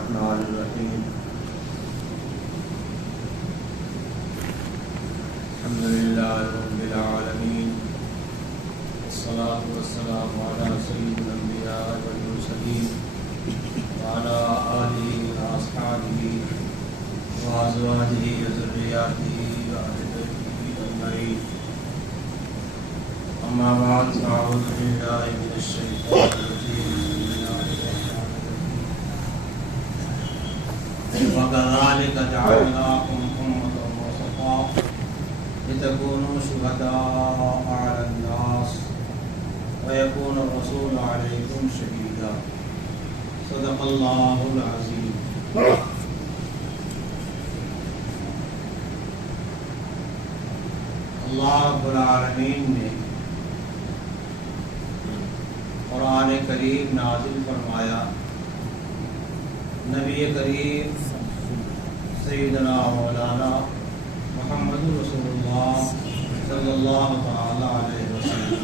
الرحمن الرحيم الحمد لله رب العالمين والصلاة والسلام على سيد الأنبياء والمرسلين وعلى آله وأصحابه وأزواجه وذرياته وأهل بيته أجمعين أما بعد فأعوذ بالله من الشيطان الرجيم وكذلك جعلناكم أمة وسطا لتكونوا شهداء على الناس ويكون الرسول عليكم شهيدا صدق الله العظيم. اللہ رب العالمین نے قرآن کریم نازل فرمایا، نبی کریم سیدنا مولانا محمد رسول اللہ صلی اللہ تعالی علیہ وسلم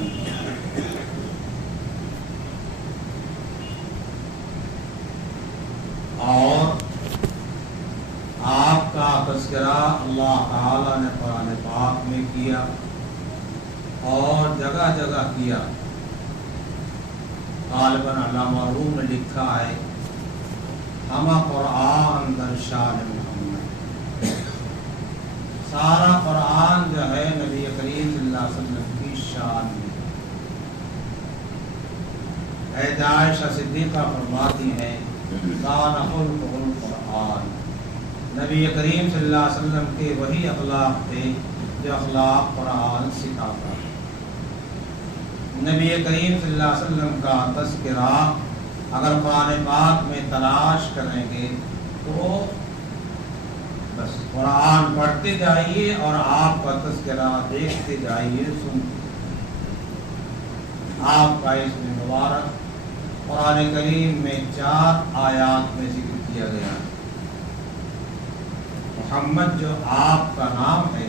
اور آپ کا تذکرہ اللہ تعالی نے قرآن پاک میں کیا اور جگہ جگہ کیا. غالباً علامہ روم نے لکھا ہے ہمہ قرآن در شان محمد. سارا قرآن جو ہے نبی کریم صلی اللہ علیہ وسلم کی شان میں. حضرت عائشہ صدیقہ فرماتی ہیں کان خلقہ القرآن. نبی کریم صلی اللہ علیہ وسلم کے وہی اخلاق تھے جو اخلاق قرآن سکھاتا. نبی کریم صلی اللہ علیہ وسلم کا تذکرہ اگر قرآن پاک میں تلاش کریں گے تو بس قرآن پڑھتے جائیے اور آپ کا تذکرہ دیکھتے جائیے، سنتے. آپ کا اسم مبارک قرآن کریم میں 4 آیات میں ذکر کیا گیا ہے. محمد جو آپ کا نام ہے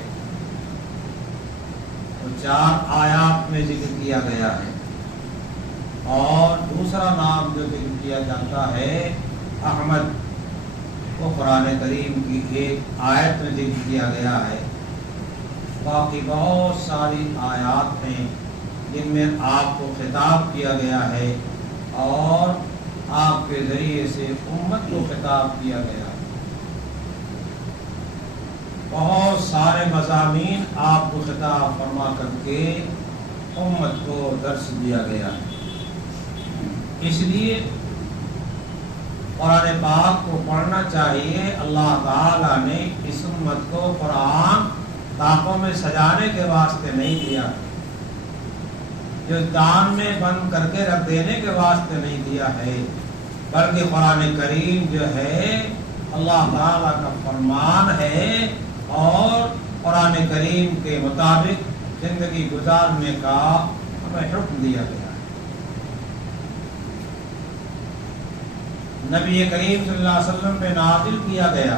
وہ 4 آیات میں ذکر کیا گیا ہے، اور دوسرا نام جو ذکر کیا جاتا ہے احمد، وہ قرآن کریم کی 1 آیت میں ذکر کیا گیا ہے. باقی بہت ساری آیات ہیں جن میں آپ کو خطاب کیا گیا ہے اور آپ کے ذریعے سے امت کو خطاب کیا گیا ہے. بہت سارے مضامین آپ کو خطاب فرما کر کے امت کو درس دیا گیا ہے. اس لیے قرآن پاک کو پڑھنا چاہیے. اللہ تعالیٰ نے اس امت کو قرآن طاقوں میں سجانے کے واسطے نہیں دیا، جو دان میں بند کر کے رکھ دینے کے واسطے نہیں دیا ہے، بلکہ قرآن کریم جو ہے اللہ تعالیٰ کا فرمان ہے اور قرآن کریم کے مطابق زندگی گزارنے کا ہمیں حکم دیا گیا. نبی کریم صلی اللہ علیہ وسلم پہ نازل کیا گیا.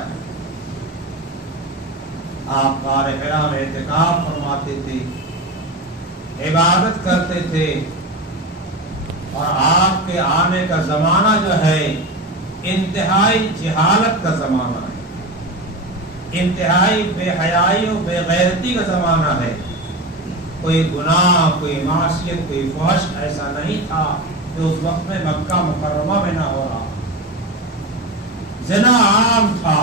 آپ غار حرا میں اعتکاف فرماتے تھے، عبادت کرتے تھے، اور آپ کے آنے کا زمانہ جو ہے انتہائی جہالت کا زمانہ ہے، انتہائی بے حیائی و بے غیرتی کا زمانہ ہے. کوئی گناہ، کوئی معصیت، کوئی فحش ایسا نہیں تھا جو اس وقت میں مکہ مکرمہ میں نہ ہو رہا. زنا عام تھا،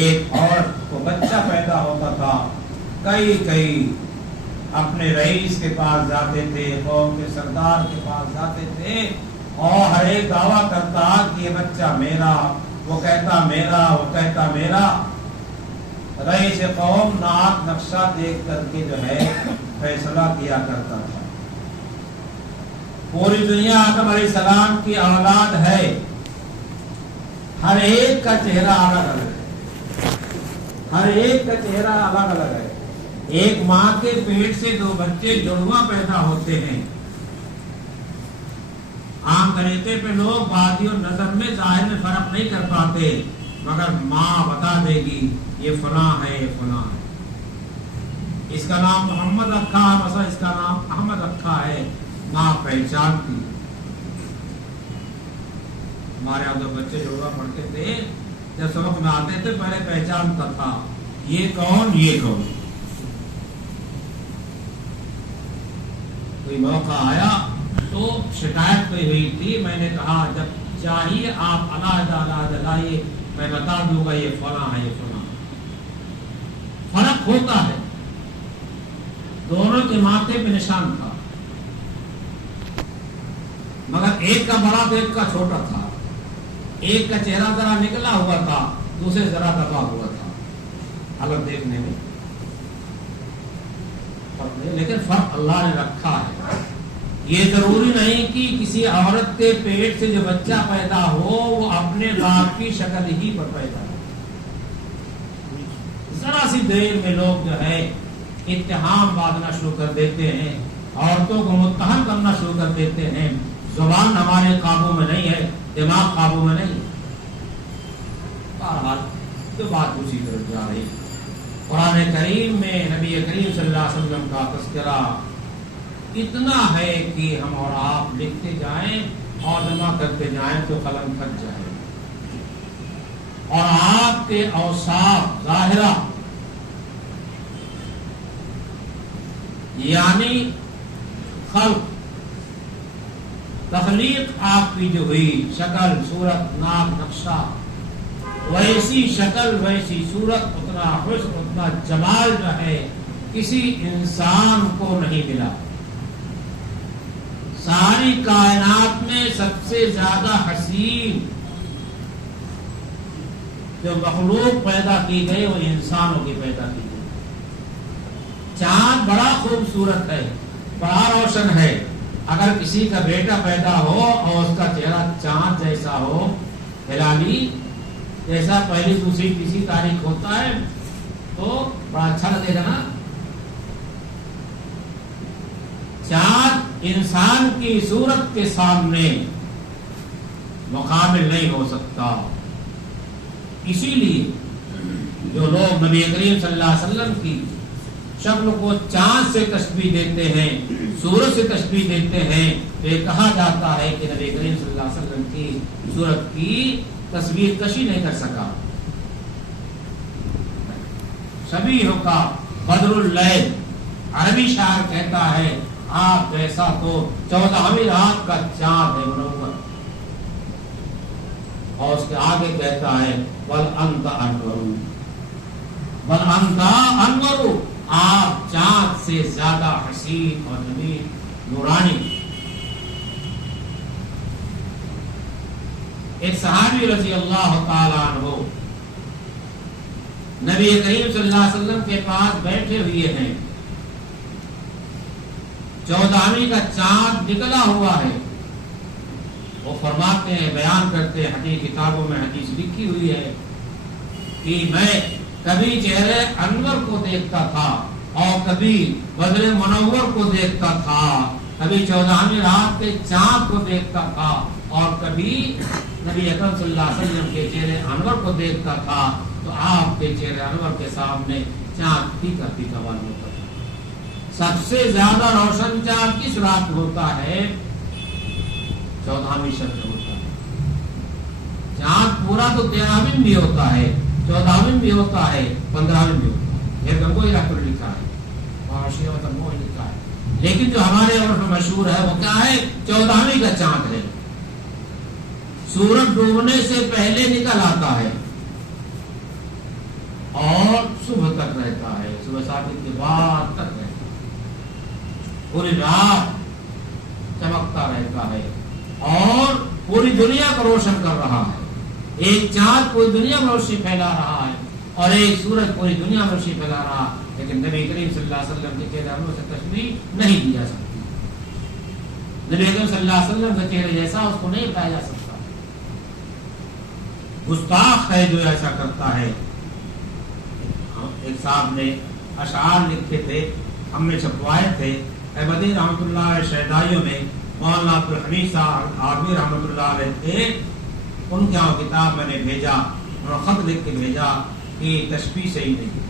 ایک عورت کو بچہ پیدا ہوتا تھا، کئی اپنے رئیس کے پاس جاتے تھے، قوم کے سردار کے پاس جاتے تھے، اور ہر ایک دعویٰ کرتا کہ یہ بچہ میرا، وہ کہتا میرا، وہ کہتا میرا. رئیس قوم ناک نقشہ دیکھ کر کے جو ہے فیصلہ کیا کرتا تھا. پوری دنیا آدم علیہ السلام کی اولاد ہے، ہر ایک کا چہرہ الگ الگ ہے، ہر ایک کا چہرہ الگ الگ ہے. ایک ماں کے پیٹ سے 2 بچے جڑواں پیدا ہوتے ہیں. عام طریقے پہ لوگ بادی اور نظر میں ظاہر میں فرق نہیں کر پاتے، مگر ماں بتا دے گی یہ فلاں ہے، یہ فلاں ہے. اس کا نام محمد رکھا ہے، مثلا اس کا نام احمد رکھا ہے، ماں پہچانتی. ہمارے یہاں تو بچے یوگا پڑھتے تھے، جب سبق میں آتے تھے پہلے پہچانتا تھا یہ کون یہ کون. کوئی موقع آیا تو شکایت کوئی ہوئی تھی، میں نے کہا جب چاہیے آپ علیحدہ لائیے، میں بتا دوں گا یہ فلاں ہے یہ فلاں. فرق ہوتا ہے، دونوں کے ماتھے پہ نشان تھا، مگر ایک کا بڑا تو ایک کا چھوٹا تھا، ایک کا چہرہ ذرا نکلا ہوا تھا، دوسرے ذرا دبا ہوا تھا. الگ دیکھنے میں فرق نہیں، لیکن فرق اللہ نے رکھا ہے. یہ ضروری نہیں کہ کسی عورت کے پیٹ سے جو بچہ پیدا ہو وہ اپنے باپ کی شکل ہی پر پیدا ہو. ذرا سی دیر میں لوگ جو ہے اتہام باندھنا شروع کر دیتے ہیں، عورتوں کو متہم کرنا شروع کر دیتے ہیں. زبان ہمارے قابو میں نہیں ہے، دماغ قابو میں نہیں ہے. بہرحال تو بات اسی طرف جا رہی. قرآن کریم میں نبی کریم صلی اللہ علیہ وسلم کا تذکرہ اتنا ہے کہ ہم اور آپ لکھتے جائیں اور جمع کرتے جائیں تو قلم تھک جائے. اور آپ کے اوصاف ظاہرہ یعنی خلق تخلیق آپ کی جو ہوئی شکل صورت ناک نقشہ، ویسی شکل ویسی صورت اتنا حسن اتنا جمال جو ہے کسی انسان کو نہیں ملا. ساری کائنات میں سب سے زیادہ حسین جو مخلوق پیدا کی گئی وہ انسانوں کی پیدا کی گئی. چاند بڑا خوبصورت ہے، بڑا روشن ہے. اگر کسی کا بیٹا پیدا ہو اور اس کا چہرہ چاند جیسا ہو، ہلالی جیسا پہلی دوسری تیسری تاریخ ہوتا ہے تو بڑا اچھا لگے گا نا. چاند انسان کی صورت کے سامنے مقابل نہیں ہو سکتا. اسی لیے جو لوگ نبی کریم صلی اللہ علیہ وسلم کی شکل کو چاند سے تشبیہ دیتے ہیں، سورج سے تشبیہ دیتے ہیں، تو یہ کہا جاتا ہے کہ نبی کریم صلی اللہ علیہ وسلم کی صورت کی تصویر کشی نہیں کر سکا. شبیہ کا بدر اللیل عربی شاعر کہتا ہے آپ جیسا تو 14ویں رات کا چاند ہے منور. اور اس کے آگے کہتا ہے بل انت انور، بل انت انور، آپ چاند سے زیادہ حسین اور جمیل نورانی. ایک صحابی رضی اللہ تعالی عنہ نبی کریم صلی اللہ علیہ وسلم کے پاس بیٹھے ہوئے ہیں، 14ویں کا چاند نکلا ہوا ہے. وہ فرماتے ہیں، بیان کرتے ہیں، حدیث کتابوں میں حدیث لکھی ہوئی ہے کہ میں کبھی چہرے انور کو دیکھتا تھا اور کبھی بدر منور کو دیکھتا تھا، کبھی 14ویں رات کے چاند کو دیکھتا تھا اور کبھی نبی اکرم صلی اللہ علیہ وسلم کے چہرے انور کو دیکھتا تھا. تو آپ کے چہرے انور کے سامنے چاند پھیکا پھیکا معلوم ہوتا تھا. سب سے زیادہ روشن چاند کس رات میں ہوتا ہے؟ 14ویں شب میں ہوتا ہے. چاند پورا تو 13ویں بھی ہوتا ہے، 14ویں بھی ہوتا ہے، 15ویں بھی ہوتا ہے. یہ گنگوئی رات پر لکھا ہے اور شیعہ تنموہ لکھا ہے. لیکن جو ہمارے عرف میں مشہور ہے وہ کیا ہے؟ 14ویں کا چاند ہے. سورج ڈوبنے سے پہلے نکل آتا ہے اور صبح تک رہتا ہے، صبح صادق کے بعد تک رہتا ہے، پوری رات چمکتا رہتا ہے اور پوری دنیا کو روشن کر رہا ہے. ایک چاند پوری دنیا میں روشنی پھیلا رہا ہے اور ایک سورج پوری دنیا میں روشنی پھیلا رہا ہے. لیکن نبی کریم صلی اللہ علیہ وسلم کے چہرے انور سے تشبیہ نہیں دی جا سکتی. نبی کریم صلی اللہ علیہ وسلم کے چہرے جیسا اس کو نہیں پایا جا سکتا. گستاخ ہے جو ایسا کرتا ہے. ایک صاحب نے اشعار لکھے تھے، ہم نے چھپوائے تھے. احمدی رحمۃ اللہ علیہ شہدائیوں میں مولانا عبدالحمید صاحب عالمی رحمۃ اللہ علیہ تھے. ان کے یہاں کتاب میں نے بھیجا، انہوں نے خط لکھ کے بھیجا کہ تشبیہ صحیح نہیں.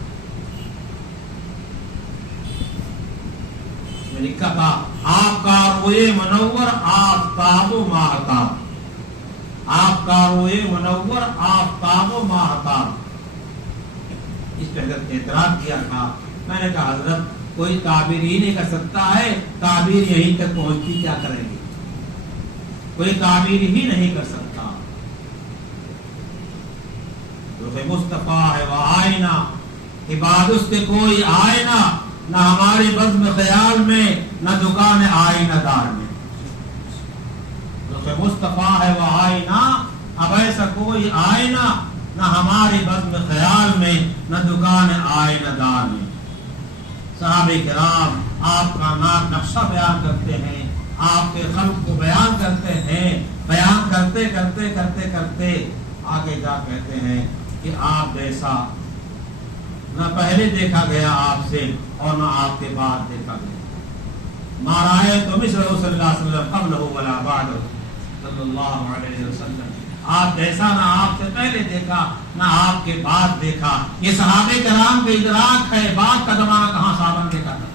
اس میں لکھا تھا آپ کا روئے منور آفتاب و ماہتاب، آپ کا روئے منور آفتاب و ماہتاب. اس پہ حضرت نے اعتراض کیا تھا. میں نے کہا حضرت کوئی تعبیر ہی نہیں کر سکتا ہے, تعبیر یہیں تک پہنچتی کیا کریں گے, کوئی تعبیر ہی نہیں کر سکتا. روح مصطفیٰ ہے وہ آئینہ, عبادت کے کوئی آئینہ نہ ہماری بزم خیال میں نہ دکان آئینہ دار میں. روح مصطفیٰ ہے وہ آئینہ, اب ایسا کوئی آئینہ نہ ہماری بزم خیال میں نہ دکان آئینہ دار میں. صحابہ کرام آپ کا نام نقشہ بیان کرتے ہیں, آپ کے خلق کو بیان کرتے ہیں, بیان کرتے کرتے کرتے کرتے آگے جا کہتے ہیں کہ آپ جیسا نہ پہلے دیکھا گیا آپ سے اور نہ آپ کے بعد دیکھا گیا. ما رأیت مثلہ صلی اللہ علیہ وسلم قبلہ ولا بعدہ صلی اللہ علیہ وسلم. آپ جیسا نہ آپ سے پہلے دیکھا نہ آپ کے بعد دیکھا. یہ صحابہ کرام کا ادراک ہے. بعد کا زمانہ کہاں صحابہ دیکھا تھا,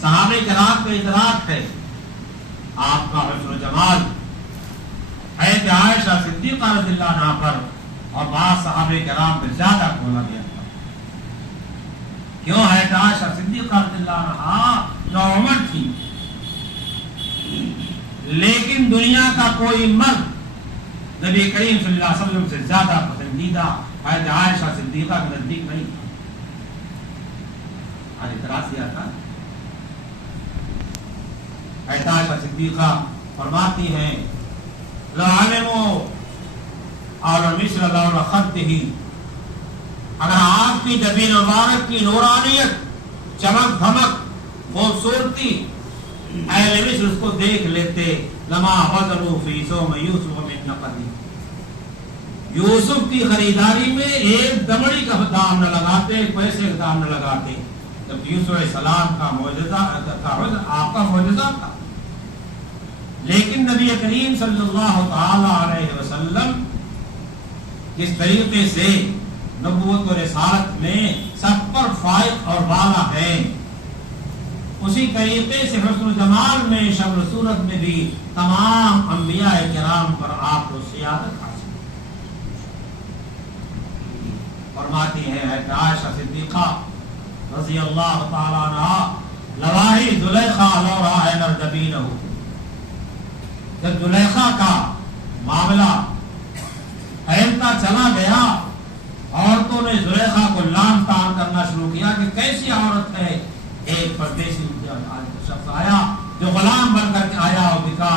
صحابہ کرام کا ادراک ہے. آپ کا حسن و جمال حضرت عائشہ صدیقہ رضی اللہ عنہا پر اور بعض صحابہ کرام پر زیادہ کھولا گیا تھا. کیوں؟ حضرت عائشہ صدیقہ رضی اللہ عنہا نوعمر تھی, لیکن دنیا کا کوئی مرد نبی کریم صلی اللہ علیہ وسلم سے زیادہ پسندیدہ حضرت عائشہ صدیقہ کے نزدیک نہیں تھا. آج اعتراض کیا تھا. حضرت عائشہ صدیقہ فرماتی ہیں لو علموا اور مثل لو خطہ, اگر آپ کی جبین مبارک کی نورانیت, چمک دھمک, خوبصورتی اہل مصر اس کو دیکھ لیتے لما وزنوا فی صوم یوسف من نقد, یوسف کی خریداری میں ایک دمڑی کا دام نہ لگاتے, ایک پیسے کا دام نہ لگاتے. جب یوسف علیہ السلام کا معجزہ آپ کا معجزہ تھا, لیکن نبی کریم صلی اللہ تعالی علیہ وسلم جس طریقے سے نبوت و رسالت میں سب پر فائق اور والا ہے, اسی طریقے سے حسن و جمال میں شکل و صورت میں بھی تمام انبیاء کرام پر آپ کو سیادت حاصل. فرماتی ہے حضرت عائشہ صدیقہ رضی اللہ تعالی عنہا لواہی زلیخا لو رأینا جبینہ, جب زلیخا کا معاملہ پھیلتا چلا گیا, عورتوں نے زلیخا کو لام تان کرنا شروع کیا کہ کیسی عورت ہے. ایک پردیسی شخص آیا جو غلام بن کر کے آیا اور بکتا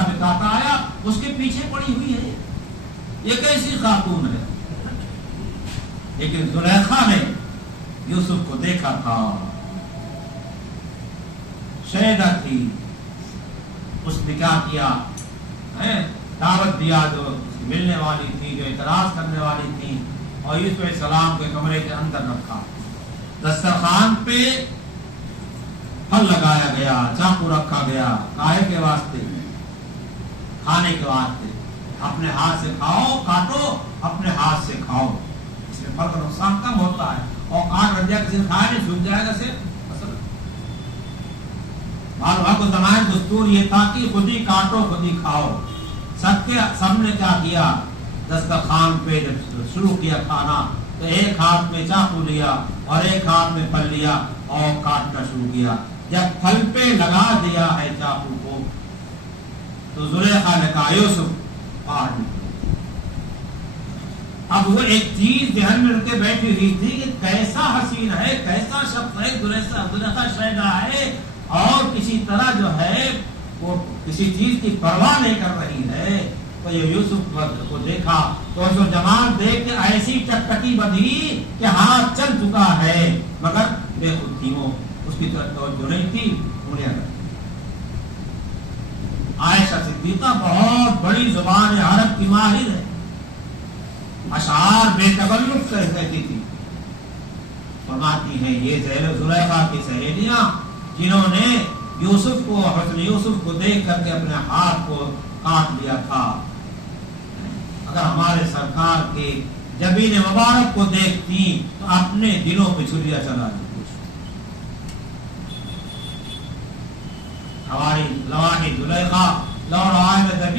بکاتا آیا, اس کے پیچھے پڑی ہوئی ہے, یہ کیسی خاتون ہے. لیکن زلیخا نے یوسف کو دیکھا تھا, شہیدہ تھی, اس نے کیا کیا, دعوت دیا جو ملنے والی تھی, جو اعتراض کرنے والی تھی, اور یوسف علیہ السلام کے کمرے کے اندر رکھا. دسترخوان پہ پھل لگایا گیا, چاقو رکھا گیا, کاہے کے واسطے, کھانے کے واسطے. اپنے ہاتھ سے کھاؤ, کاٹو, اپنے ہاتھ سے کھاؤ, اس میں پھل کا نقصان کم ہوتا ہے. اور کاٹ رجیا کسی نے کھایا نہیں, سوکھ جائے گا صرف اصل. معلوم کو زمانہ دستور یہ تھا کہ خود ہی کاٹو خود ہی کھاؤ. سب نے کیا کیا, دسترخوان پہ جب شروع کیا کھانا تو ایک ہاتھ میں چاقو لیا اور ایک ہاتھ میں پھل لیا اور کاٹنا شروع کیا. جب پھل پہ لگا دیا ہے چاقو کو تو زلیخا نے کہا یوسف باہر نکلو. اب وہ ایک چیز ذہن میں رکھ کے بیٹھی ہوئی تھی کہ کیسا حسین ہے, کیسا شخص ہے, زلیخا شہدا ہے, اور کسی طرح جو ہے وہ کسی چیز کی پرواہ نہیں کر رہی ہے. تو یہ یوسف کو دیکھا تو جو جمال دیکھ کے ایسی چٹکی بدھی کہ ہاتھ چل چکا ہے, مگر بے خود تھی وہ, اس کی طرف توجہ نہیں تھی, انہیں عائشہ صدیقہ بہت بڑی زبان عرب کی ماہر ہے, اشعار بے تکلف کہتی تھی. فرماتی ہیں یہ زلیخا کی سہیلیاں جنہوں نے یوسف کو, حسن یوسف کو دیکھ کر کے اپنے ہاتھ کو کاٹ لیا تھا, اگر ہمارے سرکار کے جبین مبارک کو دیکھتی تو اپنے دلوں پہ چھریا چلا دیتی. ہماری لواحی زلیخا لو رأینا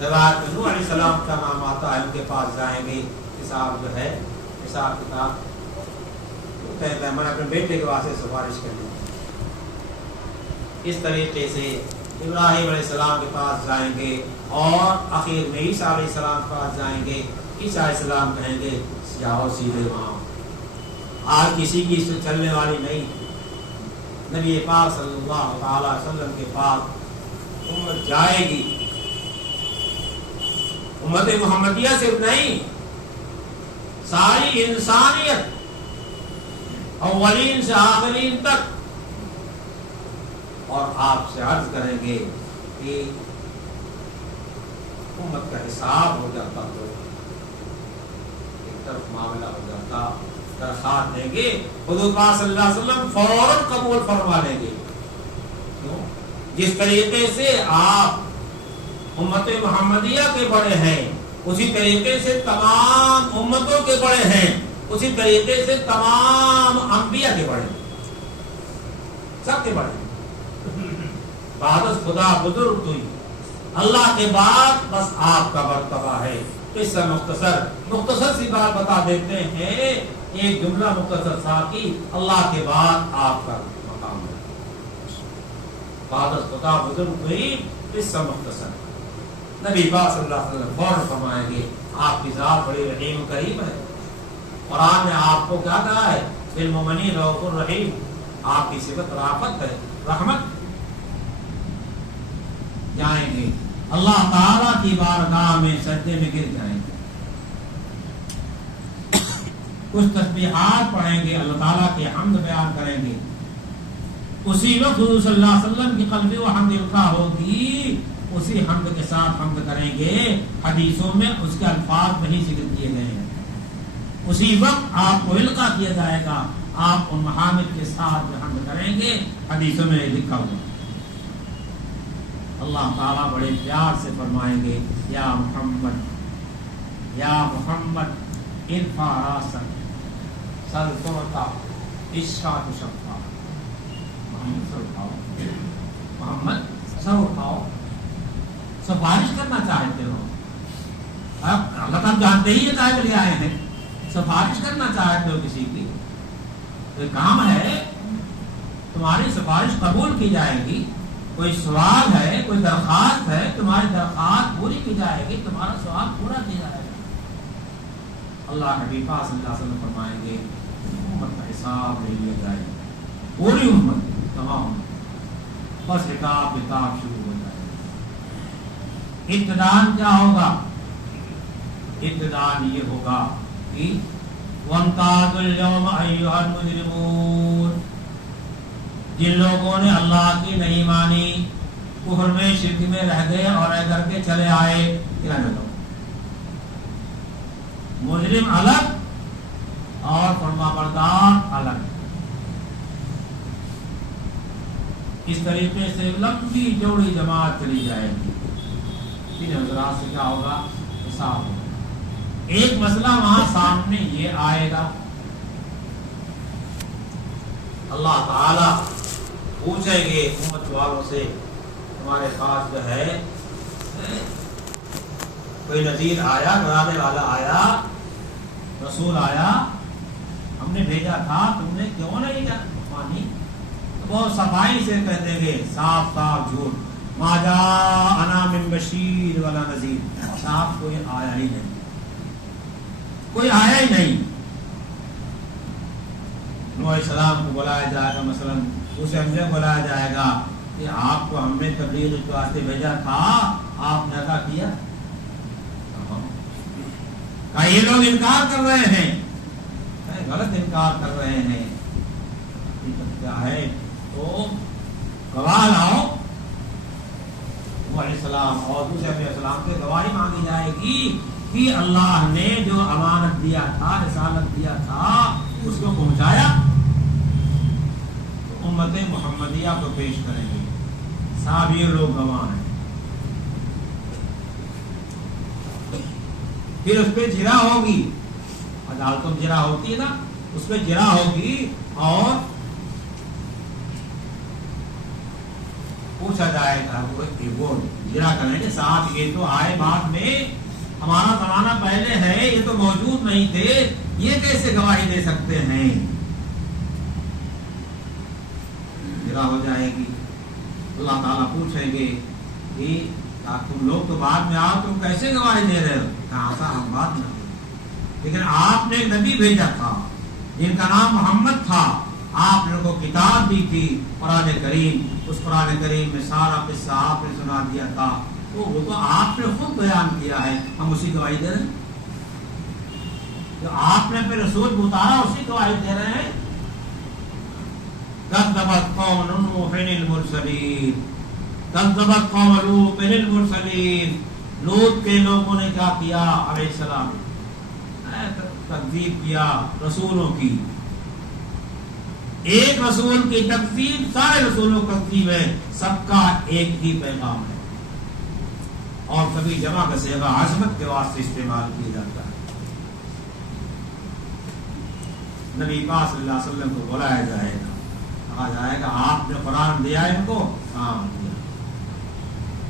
روایت میں نوح علیہ السلام کا نام آتا ہے، ان کے پاس جائیں گے، حساب جو ہے حساب کتاب کہتا ہے میں اپنے بیٹے کے واسطے سفارش کر لوں. اس طریقے سے ابراہیم علیہ السلام کے پاس جائیں گے اور آخر میں عیسیٰ علیہ السلام کے پاس جائیں گے. عیسیٰ علیہ السلام کہیں گے جاؤ سیدھے وہاں. آج کسی کی اس سے چلنے والی نہیں. نبی پاک صلی اللہ تعالی وسلم کے پاس امت جائے گی. امت محمدیہ صرف نہیں، ساری انسانیت اولین سے آخرین تک. اور آپ سے عرض کریں گے کہ امت کا حساب ہو جاتا تو ایک طرف معاملہ ہو جاتا، درخواست دیں گے، حضور پاک صلی اللہ علیہ وسلم فوراً قبول فرما لیں گے. کیوں؟ جس طریقے سے آپ امت محمدیہ کے بڑے ہیں، اسی طریقے سے تمام امتوں کے بڑے ہیں، اسی طریقے سے تمام انبیاء کے بڑے ہیں، سب کے بڑے ہیں. بعد خدا بزرگ ہوئی، اللہ کے بعد بس آپ کا مرتبہ ہے. اس سے مختصر سی بات بتا دیتے ہیں، ایک جملہ مختصر سا کی، اللہ کے بعد آپ کا مقام ہے. بعد خدا بزرگ ہوئی، اس سے مختصر. نبی پاک صلی اللہ علیہ وسلم فوراً فرمائیں گے آپ کی ذات بڑی رحیم کریم ہے. قرآن نے آپ کو کیا کہا ہے؟ بالمؤمنین رؤوف الرحیم. آپ کی صفت رافت ہے، رحمت. جائیں گے اللہ تعالیٰ کی بارگاہ میں سجدے میں گر جائیں گے، کچھ تسبیحات پڑھیں گے، اللہ تعالیٰ کی حمد بیان کریں گے. اسی وقت حضور صلی اللہ علیہ وسلم کی قلبی و حمد القا ہوگی، اسی حمد کے ساتھ حمد کریں گے. حدیثوں میں اس کے الفاظ نہیں ذکر کیے گئے ہیں. اسی وقت آپ کو القا کیا جائے گا، آپ ان محامد کے ساتھ حمد کریں گے. حدیثوں میں لکھا ہوا اللہ تعالیٰ بڑے پیار سے فرمائیں گے یا محمد ارفع راسک سر توتا اشفاء تشفع. محمد سر اٹھاؤ، محمد سر اٹھاؤ. سفارش کرنا چاہتے ہو، اللہ تعالیٰ جانتے ہی یہ کہہ کے آئے ہیں. سفارش کرنا چاہتے ہو کسی کی، تو کام ہے تمہاری سفارش قبول کی جائے گی. کوئی سوال ہے، کوئی درخواست ہے، تمہاری درخواست پوری کی جائے گی، تمہارا سوال پورا کیا جائے گا. اللہ حبیب صلی اللہ علیہ وسلم فرمائیں گے امت کا حساب لے لیا جائے گا. پوری امت، تمام، بس حساب کتاب شروع ہو جائے گا. ابتداءً کیا ہوگا؟ ابتداءً یہ ہوگا کہ وَامْتَازُوا الْيَوْمَ أَيُّهَا الْمُجْرِمُونَ. جن لوگوں نے اللہ کی نہیں مانی، کفر میں شرک میں رہ گئے اور رہ کر کے چلے آئے، مجرم الگ اور فرما بردار الگ. اس طریقے سے لمبی چوڑی جماعت چلی جائے گی. تین حضرات سے کیا ہوگا؟ حساب ہوگا. ایک مسئلہ وہاں سامنے یہ آئے گا، اللہ تعالی پوچھیں گے امت والوں سے تمہارے پاس جو ہے کوئی نذیر آیا، ڈرانے والا آیا، رسول آیا، ہم نے بھیجا تھا، تم نے کیوں نہیں مانی؟ تو بہت صفائی سے کہہ دیں گے، صاف صاف جھوٹ. ما جاءنا من بشیر ولا نذیر. صاحب کوئی آیا ہی نہیں، کوئی آیا ہی نہیں. نوح علیہ السلام کو بلایا جائے گا، مثلا اسے ہم سے بلایا جائے گا کہ آپ کو ہم نے تبلیغ کے واسطے بھیجا تھا، آپ نے کیا کیا؟ یہ لوگ انکار کر رہے ہیں، غلط انکار کر رہے ہیں. کیا ہے؟ تو گواہ لاؤ. نوح علیہ السلام اور دوسرے علیہ السلام سے گواہی مانگی جائے گی کہ اللہ نے جو امانت دیا تھا، رسالت دیا تھا، اس کو پہنچایا. تو امت محمدیہ کو پیش کریں گے، صاحب یہ لوگ گواہ ہیں. پھر اس پہ جرا ہوگی، عدالتوں میں جرا ہوتی ہے نا، اس پہ جرا ہوگی اور پوچھا جائے گا وہ جرا کریں گے صاحب یہ تو آئے بعد میں، ہمارا زمانہ پہلے ہے، یہ تو موجود نہیں تھے، یہ کیسے گواہی دے سکتے ہیں؟ جرا ہو جائے گی. اللہ تعالیٰ پوچھیں گے کہ تم لوگ تو بعد میں آؤ، تم کیسے گواہی دے رہے ہو؟ کہاں تھا ہم بات نہیں، لیکن آپ نے ایک نبی بھیجا تھا جن کا نام محمد تھا، آپ نے کو کتاب دی تھی قرآن کریم، اس قرآن کریم میں سارا قصہ آپ نے سنا دیا تھا، تو وہ تو آپ نے خود بیان کیا ہے، ہم اسی گواہی دے رہے ہیں. جو آپ نے پھر رسول اتارا اسی گواہی دے رہے ہیں. کذبت قوم نوح المرسلین، کذبت قوم لوط المرسلین، لوط کے لوگوں نے کیا کیا علیہ السلام، تکذیب کیا رسولوں کی. ایک رسول کی تکذیب سارے رسولوں کی تکذیب ہے، سب کا ایک ہی پیغام ہے، اور کبھی جمع کا صیغہ عظمت کے واسطے استعمال کیا جاتا ہے. نبی پاک صلی اللہ علیہ وسلم کو بلایا جائے گا، کہا جائے گا آپ نے قرآن دیا ہے ان کو؟ ہاں دیا.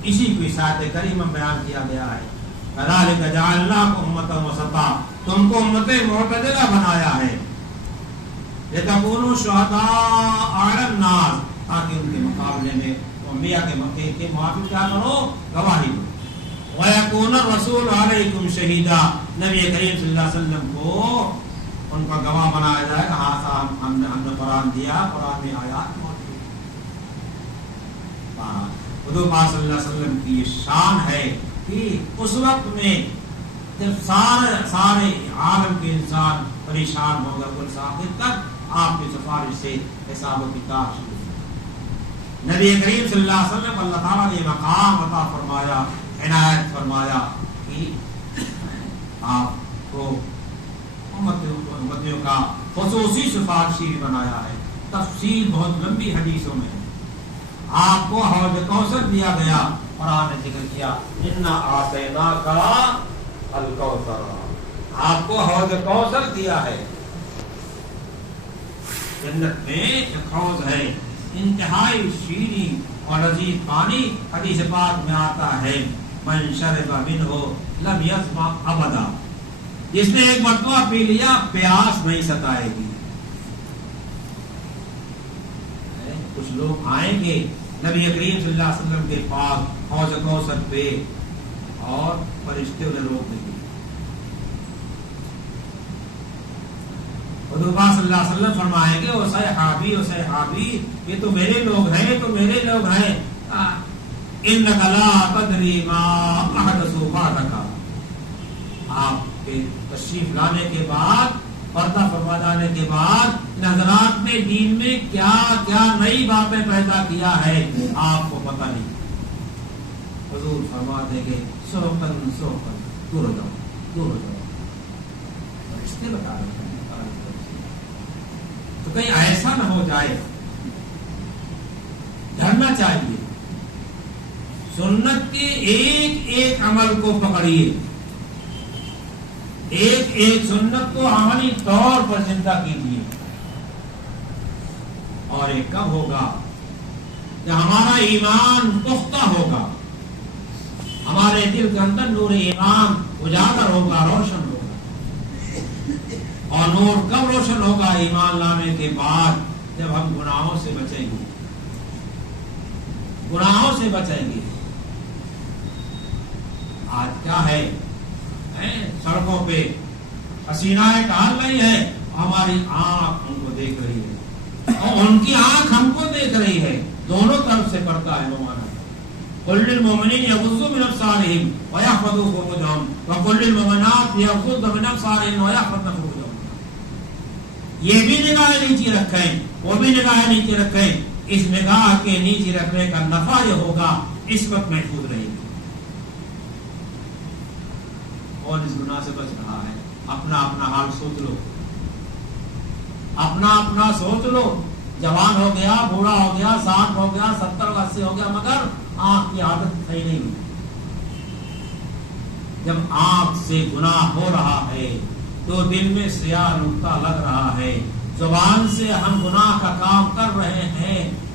اسی کو آیت کریمہ میں بیان کیا گیا ہے، کذالک جعلناکم امۃ وسطا، تم کو امت معتدلہ بنایا ہے، لتکونوا شہداء علی الناس، تاکہ ان کے مقابلے میں انبیاء کے معافی کیا کرو، گواہی دو. وَيَكُونَ الرَّسُولُ عَلَيْكُمْ شَهِيدًا، نبی کریم صلی اللہ علیہ وسلم کو ان کا گواہ بنایا جائے گا، ہاں ہم نے قرآن دیا، قرآن میں آیات موجود. حضور پاک صلی اللہ علیہ وسلم کی یہ شان ہے کہ اس وقت میں جب سارے عالم کے انسان پریشان ہو گئے، کل آخر تک آپ کی سفارش سے حساب و کتاب شروع. نبی کریم صلی اللہ علیہ وسلم اللہ تعالیٰ نے مقام عطا فرمایا، عنایت فرمایا کہ آپ کو امتیوں کا خصوصی سفارشی بنایا ہے. تفصیل بہت لمبی حدیثوں میں ہے. آپ کو حوض کوثر دیا گیا، قرآن نے ذکر کیا انا اعطیناک الکوثر، آپ کو حوض کوثر دیا ہے. جنت میں ایک حوض ہے، انتہائی شیریں اور لذیذ پانی. حدیث پاک میں آتا ہے من شرب منہ لم یظمأ ابدا، جس نے ایک مرتبہ پی لیا پیاس نہیں ستائے گی. کچھ لوگ آئیں گے نبی کریم صلی اللہ علیہ وسلم کے پاس حوض کوثر پہ، اور فرشتے انہیں روک دیں گے. حضور صلی اللہ علیہ وسلم فرمائیں گے او صحابی، او صحابی، یہ تو میرے لوگ ہیں، یہ تو میرے لوگ ہیں. انک لا تدری ما احدثوا بعدک، آپ کے تشریف لانے کے بعد، پردہ فرما جانے کے بعد حضرات نے دین میں کیا کیا نئی باتیں پیدا کیا ہے آپ کو پتہ نہیں. حضور فرما دیں گے سوکن سوکن، دور ہو جاؤ، دور ہو جاؤ. فرشتے بتا رہے ہیں. تو کہیں ایسا نہ ہو جائے، ڈرنا چاہیے. سنت کے ایک ایک عمل کو پکڑیے، ایک ایک سنت کو عملی طور پر زندہ کیجیے. اور یہ کب ہوگا؟ جب ہمارا ایمان پختہ ہوگا، ہمارے دل کے اندر نور ایمان اجاگر ہوگا، روشن ہوگا. اور نور کب روشن ہوگا؟ ایمان لانے کے بعد، جب ہم گناہوں سے بچیں گے، گناہوں سے بچیں گے. آج کیا ہے، سڑکوں پہ حسینہ ٹہل رہی ہے، ہماری آنکھ ان کو دیکھ رہی ہے اور ان کی آنکھ ہم کو دیکھ رہی ہے. دونوں طرف سے پڑتا ہے مومن. قل للمؤمنین یغضوا من ابصارہم ویحفظوا فروجہم وقل للمؤمنات یغضضن من ابصارہن ویحفظن فروجہم. یہ بھی نگاہیں نیچے رکھیں، وہ بھی نگاہیں نیچے رکھیں. اس نگاہ کے نیچے رکھنے کا نفع یہ ہوگا، عصمت محفوظ رہے گی. اور اس گناہ سے بچ رہا ہے. اپنا اپنا حال سوچ لو، اپنا اپنا سوچ لو. جوان ہو گیا، بوڑھا ہو گیا، 60 ہو گیا، 70 80 ہو گیا، مگر آنکھ کی عادت صحیح نہیں ہوئی. جب آنکھ سے گناہ ہو رہا ہے تو دل میں سیاہ نقطہ لگ رہا ہے. زبان سے ہم گناہ کا کام کر رہے ہیں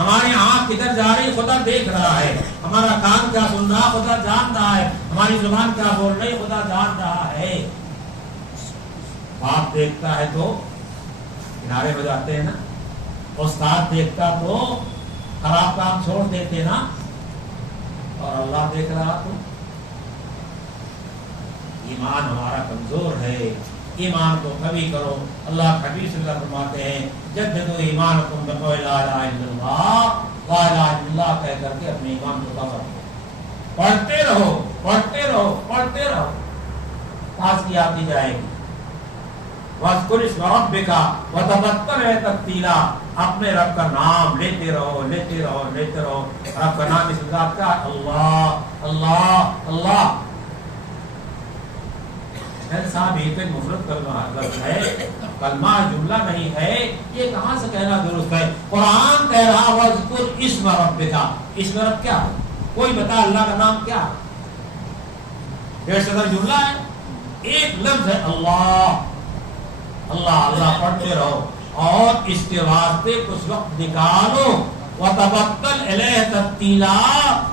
ہماری آنکھ کدھر جا رہی خدا دیکھ رہا ہے، ہمارا کان کیا سن رہا خدا جان رہا ہے، ہماری زبان کیا بول رہی خدا جان رہا ہے۔ باپ دیکھتا ہے تو کنارے ہو جاتے ہیں نا، استاد دیکھتا تو خراب کام چھوڑ دیتے نا، اور اللہ دیکھ رہا تو ایمان ہمارا کمزور ہے۔ ایمان کو قوی کرو۔ اللہ حبیب صلی اللہ علیہ وسلم فرماتے ہیں جددوا ایمانکم بقول لا الہ الا اللہ، لا الہ الا اللہ کہہ کر کے اپنے ایمان کو تازہ کرو، پڑھتے رہو پڑھتے رہو پڑھتے رہو، تازگی آتی جائے گی۔ واذکر اسم ربک وتبتل تبتیلا، اپنے رب کا نام لیتے رہو لیتے رہو لیتے رہو۔ رب کا نام اس ذات کا اللہ اللہ اللہ۔ صاحب یہ تو مفرد کلمہ ہے، کلمہ جملہ نہیں ہے، یہ کہاں سے کہنا درست ہے؟ قرآن کہہ رہا واذکر اسم ربک، اسم رب کیا ہے؟ کوئی بتا اللہ کا نام کیا ہے؟ 150 صدر جملہ ہے، ایک لفظ ہے اللہ اللہ اللہ، پڑھتے رہو اور اس کے واسطے کچھ وقت نکالو، وتبتل الیہ تبتیلا،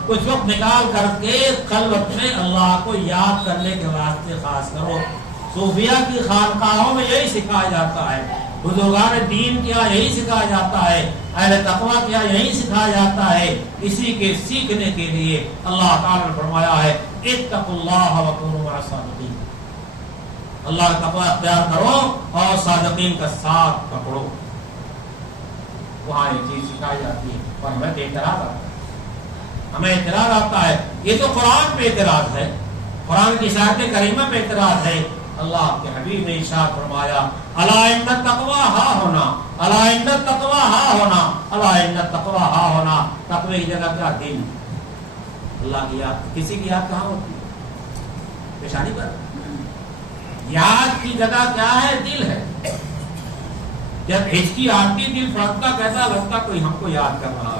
کچھ وقت نکال کر کے خلوت میں اللہ کو یاد کرنے کے واسطے خاص کرو۔ صوفیہ کی خانقاہوں میں یہی سکھایا جاتا ہے، بزرگان دین کیا یہی سکھایا جاتا ہے، اہل تقویٰ کیا یہی سکھایا جاتا ہے۔ اسی کے سیکھنے کے لیے اللہ تعالیٰ نے فرمایا ہے اتقوا اللہ وکونوا مع الصادقین، اللہ کا تقویٰ اختیار کرو اور صادقین کا ساتھ پکڑو۔ وہاں یہ چیز سکھائی جاتی ہے اور ہمیں اعتراض آتا ہے، ہمیں اعتراض آتا ہے۔ یہ تو قرآن پہ اعتراض ہے، قرآن کی آیت کریمہ پہ اعتراض ہے۔ اللہ کے حبیب نے ارشاد فرمایا الا ان التقوی ہا ہونا، الا ان التقوی ہا ہونا، الا ان التقوی ہا ہونا۔ تقوی کی جگہ کیا؟ دل۔ اللہ کی یاد، کسی کی یاد کہاں ہوتی ہے؟ پیشانی پر۔ یاد کی جگہ کیا ہے؟ دل ہے۔ جب ہچکی آتی دل پھڑکتا، کیسا لگتا کوئی ہم کو یاد کر رہا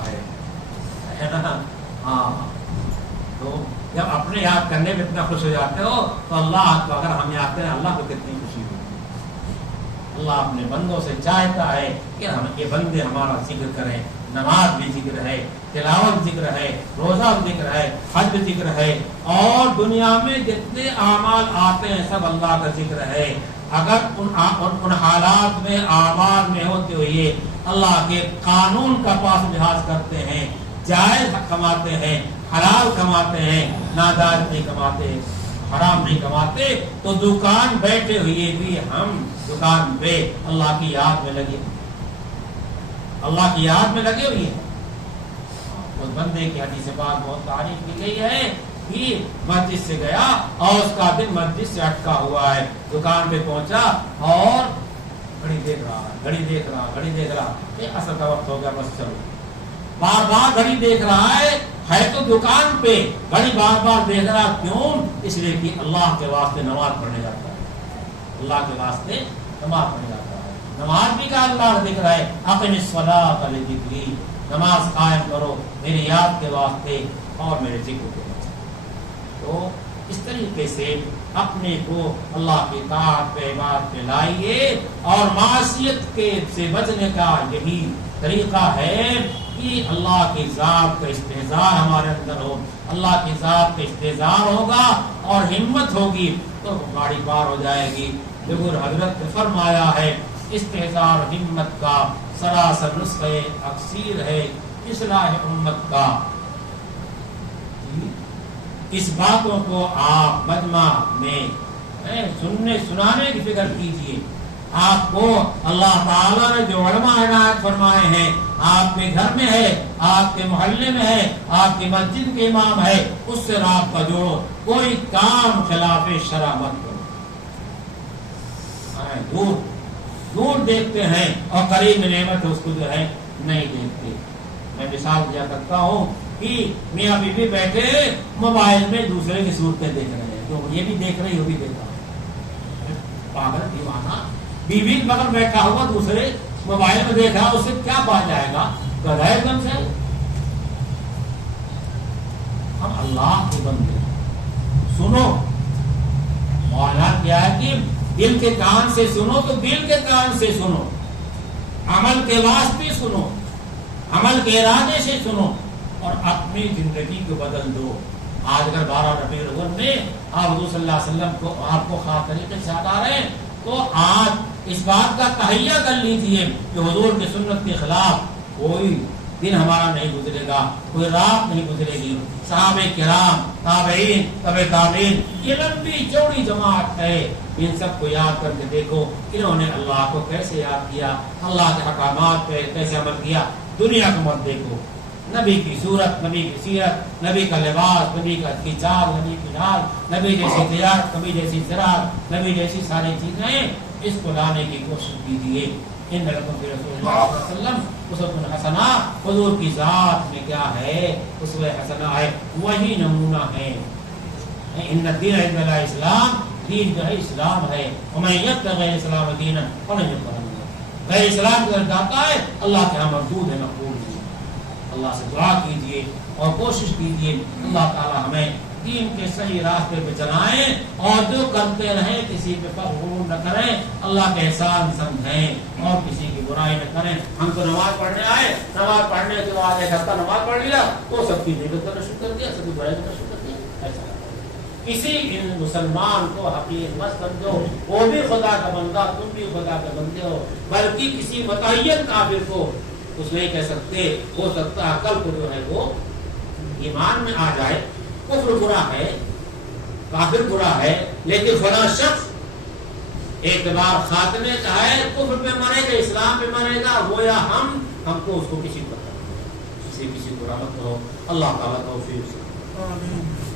ہے نا؟ ہاں، تو جب اپنے یاد کرنے میں اتنا خوش ہو جاتے ہو تو اللہ کو اگر ہم یاد کریں اللہ کو کتنی خوشی ہوگی۔ اللہ اپنے بندوں سے چاہتا ہے کہ ہم یہ بندے ہمارا ذکر کریں، نماز بھی ذکر ہے، تلاوت ذکر ہے، روزہ ذکر ہے، حج ذکر ہے، اور دنیا میں جتنے اعمال آتے ہیں سب اللہ کا ذکر ہے۔ اگر ان حالات میں اعمال میں ہوتے ہوئے اللہ کے قانون کا پاس لحاظ کرتے ہیں، جائز کماتے ہیں، حلال کماتے ہیں، ناجائز نہیں کماتے، حرام نہیں کماتے، تو دکان بیٹھے ہوئے بھی ہم دکان پہ اللہ کی یاد میں لگے، اللہ کی یاد میں لگے ہوئے ہیں۔ اس بندے کی حدیث پاک بہت تعریف کی گئی ہے کہ مسجد سے گیا اور اس کا دل مسجد سے اٹکا ہوا ہے، دکان پہ پہنچا اور گھڑی دیکھ رہا گھڑی دیکھ رہا گھڑی دیکھ رہا، یہ اصل کا وقت ہو گیا بس چلو، بار بار گھڑی دیکھ رہا ہے تو دکان پہ گھڑی بار بار دیکھ رہا، کیوں؟ اس لیے کہ اللہ کے واسطے نماز پڑھنے جاتا ہے، اللہ کے واسطے نماز پڑھنے جاتا ہے۔ نماز بھی کا اللہ ذکر ہے، اقم الصلاۃ لذکری، نماز قائم کرو میری یاد کے واسطے اور میرے ذکر کے واسطے۔ تو اس طریقے سے اپنے کو اللہ کی اطاعت پہ عبادت پہ لائیے، اور معصیت کے سے بچنے کا یہی طریقہ ہے کہ اللہ کی ذات کا استحضار ہمارے اندر ہو، اللہ کی ذات کا استحضار ہوگا اور ہمت ہوگی تو گاڑی پار ہو جائے گی۔ حضور حضرت نے فرمایا ہے استحضار ہمت کا سراسر نسخہ اکثیر ہے اصلاح امت کا۔ اس باتوں کو آپ مجمع میں سنانے کی فکر کیجئے۔ آپ کو اللہ تعالیٰ نے جو علماء عنایت فرمائے ہیں، آپ کے گھر میں ہے، آپ کے محلے میں ہے، آپ کی مسجد کے امام ہے، اس سے رابطہ جوڑو، کوئی کام خلاف شرع مت کرو۔ دور دور دیکھتے ہیں اور قریب میں نعمت اس کو جو ہے نہیں دیکھتے۔ میں مثال دیا کرتا ہوں کہ میاں بیوی بیٹھے موبائل میں دوسرے کی صورتیں دیکھ رہے ہیں، تو یہ بھی دیکھ رہی وہ بھی دیکھ رہا ہے، پاگل دیوانہ۔ بیوی بغل بیٹھا ہوا دوسرے موبائل میں دیکھ رہا، اس سے کیا پا جائے گا؟ گدھا ایک دم سے۔ ہم اللہ کے بندے، سنو، مولانا کیا ہے کہ دل کے کان سے سنو تو دل کے کان سے سنو، عمل کے واسطے سنو، عمل کے ارادے سے سنو اور اپنی زندگی کو بدل دو. آج اگر 12 ربیع الاول میں آپ حضور صلی اللہ علیہ وسلم کو آپ کو خاص طریقے سے یاد آ رہے ہیں تو آج اس بات کا تہیہ کر لیجیے کہ حضور کی سنت کے خلاف کوئی دن ہمارا نہیں گزرے گا, کوئی رات نہیں گزرے گی. صحابہ کرام, تابعین, تبع تابعین, یہ لمبی چوڑی جماعت ہے. ان سب کو یاد کر کے دیکھو انہوں نے اللہ کو کیسے یاد کیا, اللہ کے احکامات پہ کیسے عمل کیا. دنیا کو مت دیکھو, نبی کی صورت, نبی کی سیرت, نبی کا لباس, نبی کی چال, نبی کی ڈال, نبی جیسی تجارت, نبی جیسی زراعت, نبی جیسی ساری چیزیں, اس کو لانے کی کوشش کیجیے. ان لکم فی رسول اللہ صلی اللہ علیہ وسلم اسوۃ حسنہ, حضور کی ذات میں کیا ہے, اسوہ حسنہ ہے, وہی نمونہ ہے. ان الدین عند اللہ اسلام, دین جو ہے اسلام ہے. ومن یبتغ غیر الاسلام دینا فلن یقبل منہ, غیر اسلام کی طرف جاتا ہے اللہ کے ہاں مردود ہے, مقبول نہیں. اللہ سے دعا کیجیے اور کوشش کیجیے اللہ تعالی ہمیں دین کے صحیح راستے پہ چلائیں اور جو کرتے رہیں کسی پہ فخر نہ کریں, اللہ کے احسان سمجھیں اور کسی کی برائی نہ کریں. ہم تو نماز پڑھنے آئے, نماز پڑھنے کے بعد ایک ہفتہ نماز پڑھ لیا تو سب کی غیبت کرنا شروع کر دیا, سب کی برائی کرنا شروع کر دیا. ایسا کسی مسلمان کو حقیر مت سمجھو, وہ بھی خدا کا بندہ, تم بھی خدا کا بندے ہو. بلکہ کسی متعین کافر کو اس نہیں کہہ سکتے, ہو سکتا ہے کل کو جو ہے وہ ایمان میں آ جائے. کفر برا ہے, کافر برا ہے, لیکن فلاں شخص اعتبار خاتمے کا ہے, کفر پہ مرے گا, اسلام پہ مرے گا, وہ یا ہم کو اس کو کسی کو رحمت ہو. اللہ تعالیٰ توفیق سے.